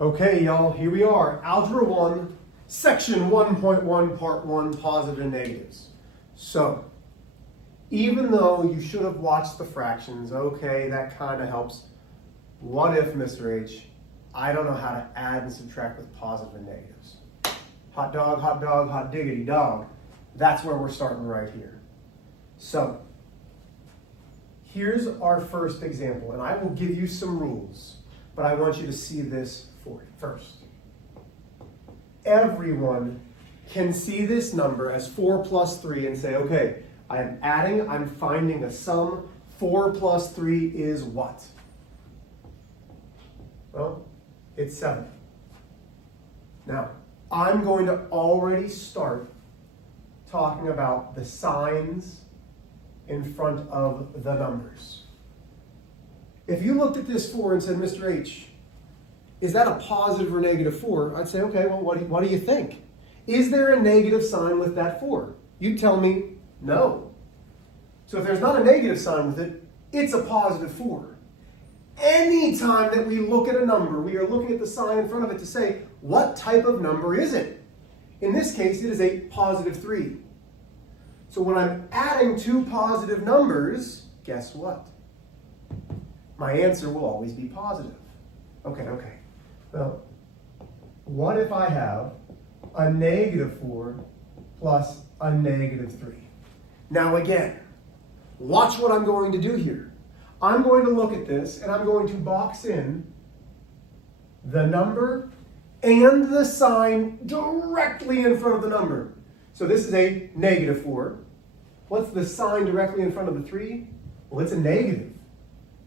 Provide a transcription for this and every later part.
Okay, y'all, here we are. Algebra 1, Section 1.1, Part 1, Positive and Negatives. So, even though you should have watched the fractions, okay, that kind of helps. What if, Mr. H, I don't know how to add and subtract with positive and negatives? Hot dog, hot diggity dog. That's where we're starting right here. So, here's our first example, and I will give you some rules, but I want you to see this first. Everyone can see this number as 4 plus 3 and say, okay, I am adding, I'm finding a sum. 4 plus 3 is what? Well, it's 7. Now, I'm going to already start talking about the signs in front of the numbers. If you looked at this 4 and said, Mr. H, is that a positive or negative 4? I'd say, okay, well, what do you think? Is there a negative sign with that 4? You tell me no. So if there's not a negative sign with it, it's a positive 4. Anytime that we look at a number, we are looking at the sign in front of it to say, what type of number is it? In this case, it is a positive 3. So when I'm adding two positive numbers, guess what? My answer will always be positive. Okay. Well, what if I have a negative 4 plus a negative 3? Now again, watch what I'm going to do here. I'm going to look at this and I'm going to box in the number and the sign directly in front of the number. So this is a negative 4. What's the sign directly in front of the 3? Well, it's a negative.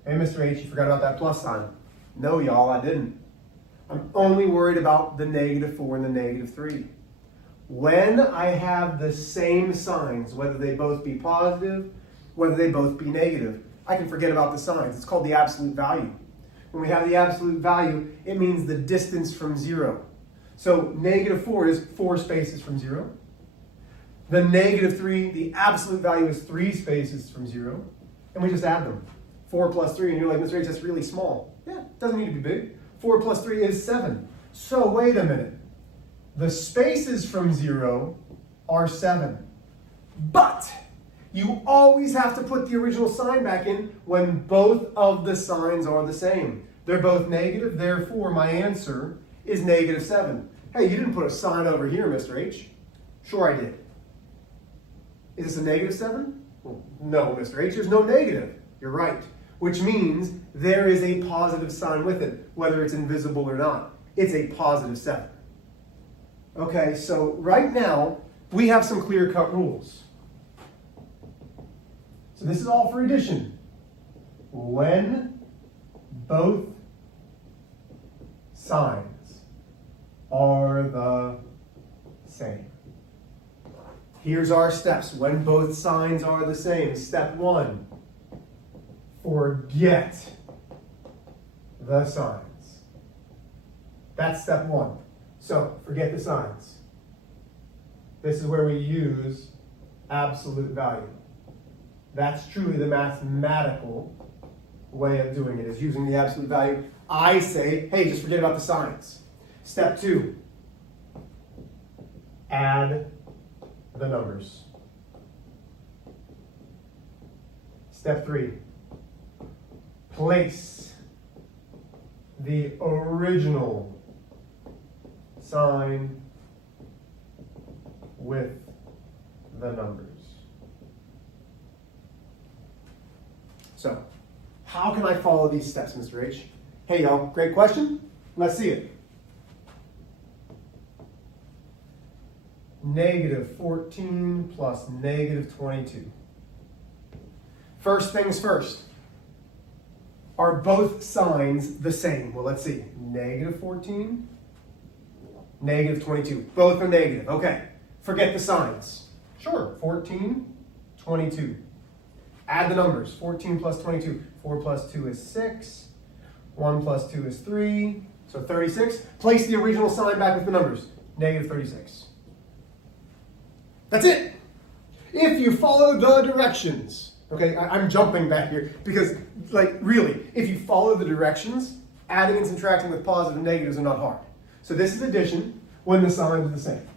Hey, Mr. H, you forgot about that plus sign. No, y'all, I didn't. I'm only worried about the negative 4 and the negative 3. When I have the same signs, whether they both be positive, whether they both be negative, I can forget about the signs. It's called the absolute value. When we have the absolute value, it means the distance from 0. So negative 4 is 4 spaces from 0. The negative 3, the absolute value is 3 spaces from 0. And we just add them. 4 plus 3, and you're like, Mr. H, that's really small. Yeah, it doesn't need to be big. 4 plus 3 is 7. So wait a minute. The spaces from 0 are 7. But you always have to put the original sign back in when both of the signs are the same. They're both negative, therefore my answer is negative 7. Hey, you didn't put a sign over here, Mr. H. Sure I did. Is this a negative 7? Well, no, Mr. H, there's no negative. You're right. Which means there is a positive sign with it, whether it's invisible or not. It's a positive 7. Okay, so right now, we have some clear-cut rules. So this is all for addition. When both signs are the same. Here's our steps. When both signs are the same. Step 1. Forget the signs. That's step 1. So, forget the signs. This is where we use absolute value. That's truly the mathematical way of doing it, is using the absolute value. I say, hey, just forget about the signs. Step 2. Add the numbers. Step 3. Place the original sign with the numbers. So, how can I follow these steps, Mr. H? Hey, y'all, great question. Let's see it. Negative 14 plus negative 22. First things first. Are both signs the same? Well, let's see. Negative 14, negative 22. Both are negative. Okay. Forget the signs. Sure. 14, 22. Add the numbers. 14 plus 22. 4 plus 2 is 6. 1 plus 2 is 3. So 36. Place the original sign back with the numbers. Negative 36. That's it. If you follow the directions. Okay, I'm jumping back here because, like, really, if you follow the directions, Adding and subtracting with positives and negatives are not hard. So this is addition when the signs are the same.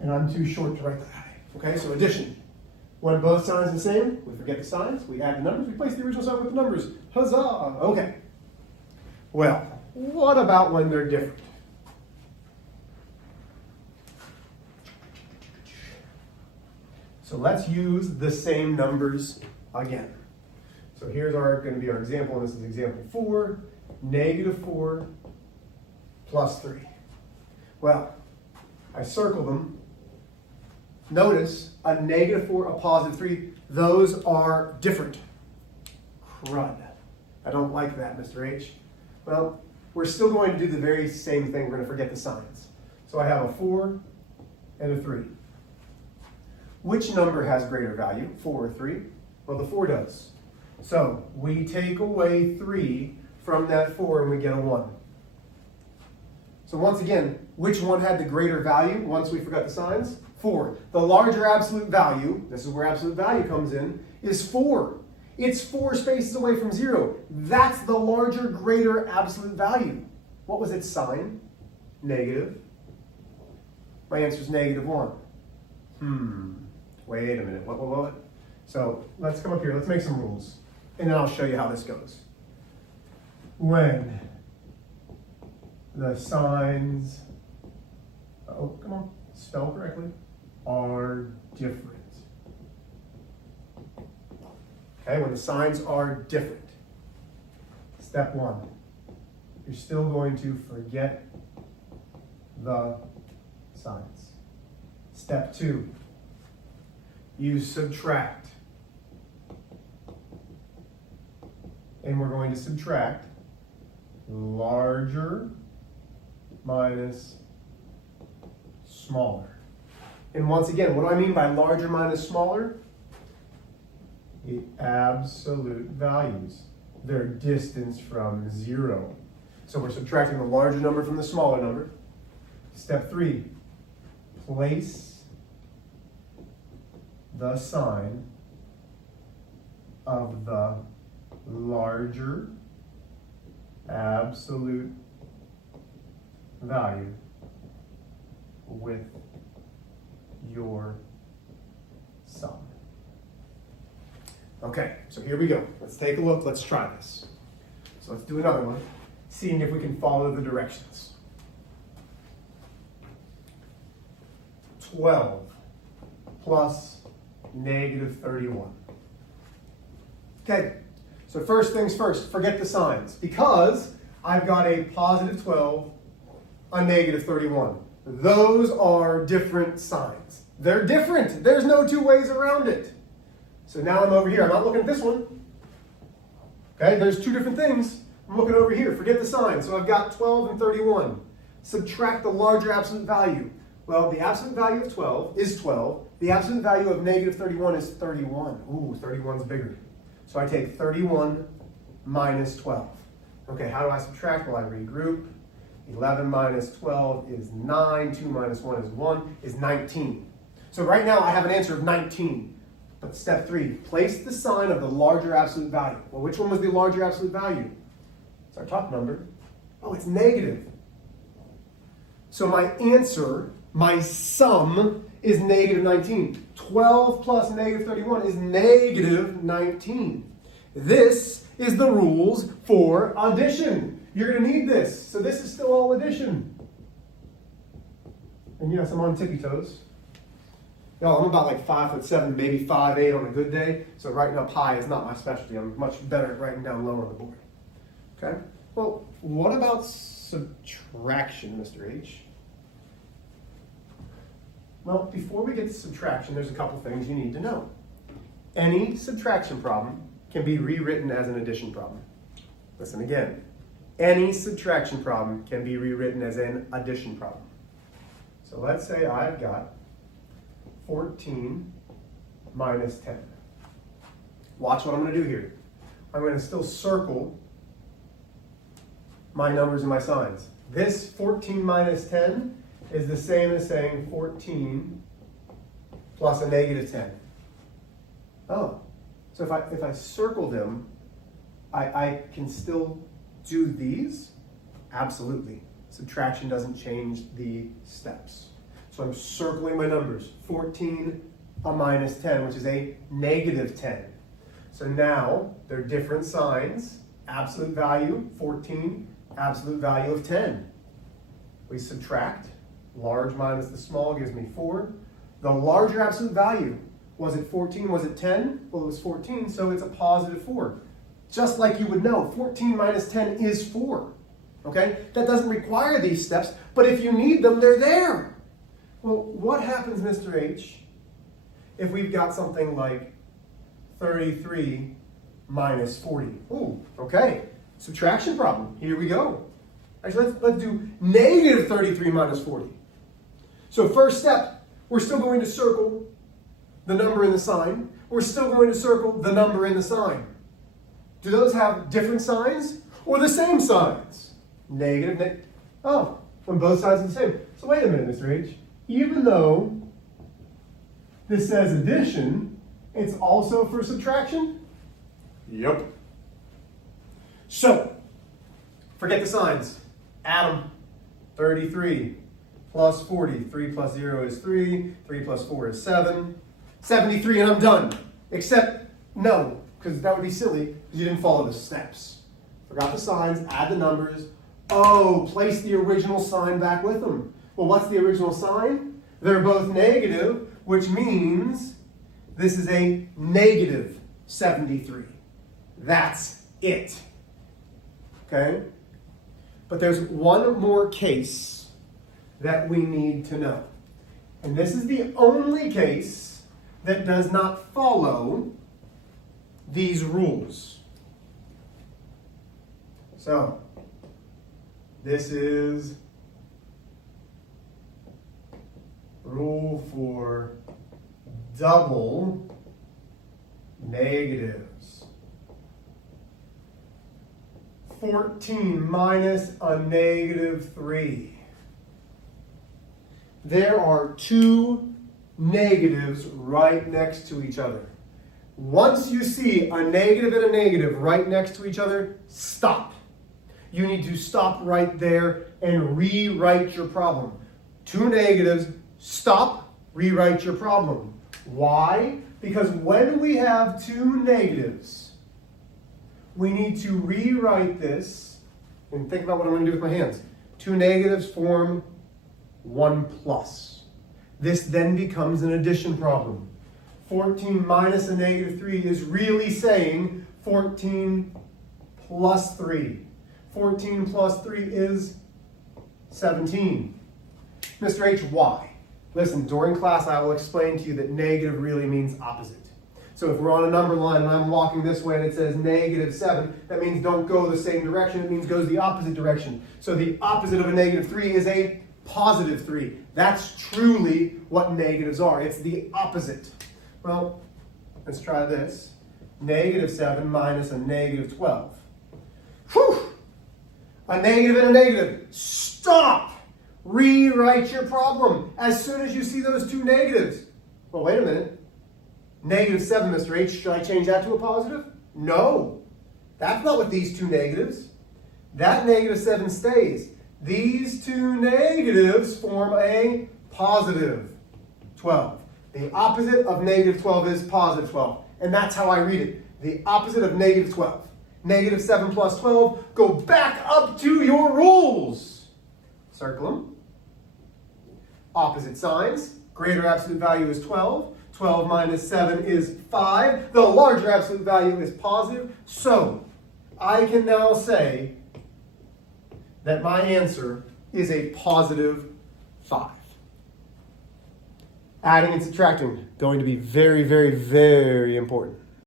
And I'm too short to write that. Okay, so addition. When both signs are the same, we forget the signs, we add the numbers, we place the original sign with the numbers. Huzzah! Okay. Well, what about when they're different? So let's use the same numbers again. So here's going to be our example, and this is example 4, -4 plus 3. Well, I circle them. Notice a -4, a +3, those are different. Crud. I don't like that, Mr. H. Well, we're still going to do the very same thing. We're going to forget the signs. So I have a 4 and a 3. Which number has greater value, 4 or 3? Well, the 4 does. So we take away 3 from that 4 and we get a 1. So once again, which one had the greater value once we forgot the signs? 4. The larger absolute value, this is where absolute value comes in, is 4. It's 4 spaces away from 0. That's the larger, greater absolute value. What was its sign? Negative. My answer is -1. Wait a minute. What? So let's come up here. Let's make some rules. And then I'll show you how this goes. When the signs, oh, come on, spell correctly, are different. Okay, when the signs are different. Step 1, you're still going to forget the signs. Step 2, you subtract. And we're going to subtract larger minus smaller. And once again, what do I mean by larger minus smaller? The absolute values. Their distance from 0. So we're subtracting the larger number from the smaller number. Step 3, place the sign of the larger absolute value with your sum. Okay, so here we go. Let's take a look. Let's try this. So let's do another one, seeing if we can follow the directions. 12 plus -31. Okay, so first things first, forget the signs, because I've got a +12, a -31. Those are different signs. They're different. There's no two ways around it. So now I'm over here. I'm not looking at this one. Okay, there's two different things. I'm looking over here. Forget the sign. So I've got 12 and 31. Subtract the larger absolute value. Well, the absolute value of 12 is 12. The absolute value of -31 is 31. Ooh, 31's bigger. So I take 31 minus 12. Okay, how do I subtract? Well, I regroup. 11 minus 12 is 9. 2 minus 1 is 1, is 19. So right now I have an answer of 19. But step 3, place the sign of the larger absolute value. Well, which one was the larger absolute value? It's our top number. Oh, it's negative. So my answer, my sum, is -19. 12 plus -31 is -19. This is the rules for addition. You're going to need this. So this is still all addition. And yes, I'm on tippy toes. No, I'm about like 5'7", maybe 5'8" on a good day. So writing up high is not my specialty. I'm much better at writing down lower on the board. Okay? Well, what about subtraction, Mr. H? Well, before we get to subtraction, there's a couple things you need to know. Any subtraction problem can be rewritten as an addition problem. Listen again. Any subtraction problem can be rewritten as an addition problem. So let's say I've got 14 minus 10. Watch what I'm going to do here. I'm going to still circle my numbers and my signs. This 14 minus 10 is the same as saying 14 plus a -10. Oh, so if I circle them, I can still do these? Absolutely. Subtraction doesn't change the steps. So I'm circling my numbers. 14, a minus 10, which is a negative 10. So now they're different signs. Absolute value, 14, absolute value of 10. We subtract. Large minus the small gives me 4. The larger absolute value, was it 14, was it 10? Well, it was 14, so it's a positive 4. Just like you would know, 14 minus 10 is 4. Okay? That doesn't require these steps, but if you need them, they're there. Well, what happens, Mr. H, if we've got something like 33 minus 40? Ooh, okay. Subtraction problem. Here we go. Actually, let's do negative 33 minus 40. So first step, we're still going to circle the number in the sign. We're still going to circle the number in the sign. Do those have different signs or the same signs? Negative, oh, when both sides are the same. So wait a minute, Mr. H. Even though this says addition, it's also for subtraction? Yep. So, forget the signs. Add them. 33 plus 40. 3 plus 0 is 3. 3 plus 4 is 7. 73 and I'm done. Except, no, because that would be silly because you didn't follow the steps. Forgot the signs, add the numbers. Oh, place the original sign back with them. Well, what's the original sign? They're both negative, which means this is a negative 73. That's it. Okay? But there's one more case that we need to know. And this is the only case that does not follow these rules. So, this is rule for double negatives. 14 minus a negative 3. There are two negatives right next to each other. Once you see a negative and a negative right next to each other, stop. You need to stop right there and rewrite your problem. Two negatives, stop, rewrite your problem. Why? Because when we have two negatives, we need to rewrite this, and think about what I'm going to do with my hands. Two negatives form 1 plus. This then becomes an addition problem. 14 minus a negative 3 is really saying 14 plus 3. 14 plus 3 is 17. Mr. H, why? Listen, during class I will explain to you that negative really means opposite. So if we're on a number line and I'm walking this way and it says negative 7, that means don't go the same direction. It means goes the opposite direction. So the opposite of a negative 3 is a positive 3. That's truly what negatives are. It's the opposite. Well, let's try this. Negative 7 minus a negative 12. Whew! A negative and a negative. Stop! Rewrite your problem as soon as you see those two negatives. Well, wait a minute. Negative 7, Mr. H, should I change that to a positive? No. That's not with these two negatives. That negative 7 stays. These two negatives form a positive 12. The opposite of negative 12 is positive 12. And that's how I read it. The opposite of negative 12. Negative 7 plus 12, go back up to your rules. Circle them. Opposite signs. Greater absolute value is 12. 12 minus 7 is 5. The larger absolute value is positive. So, I can now say that my answer is a positive 5. Adding and subtracting, going to be very, very, very important.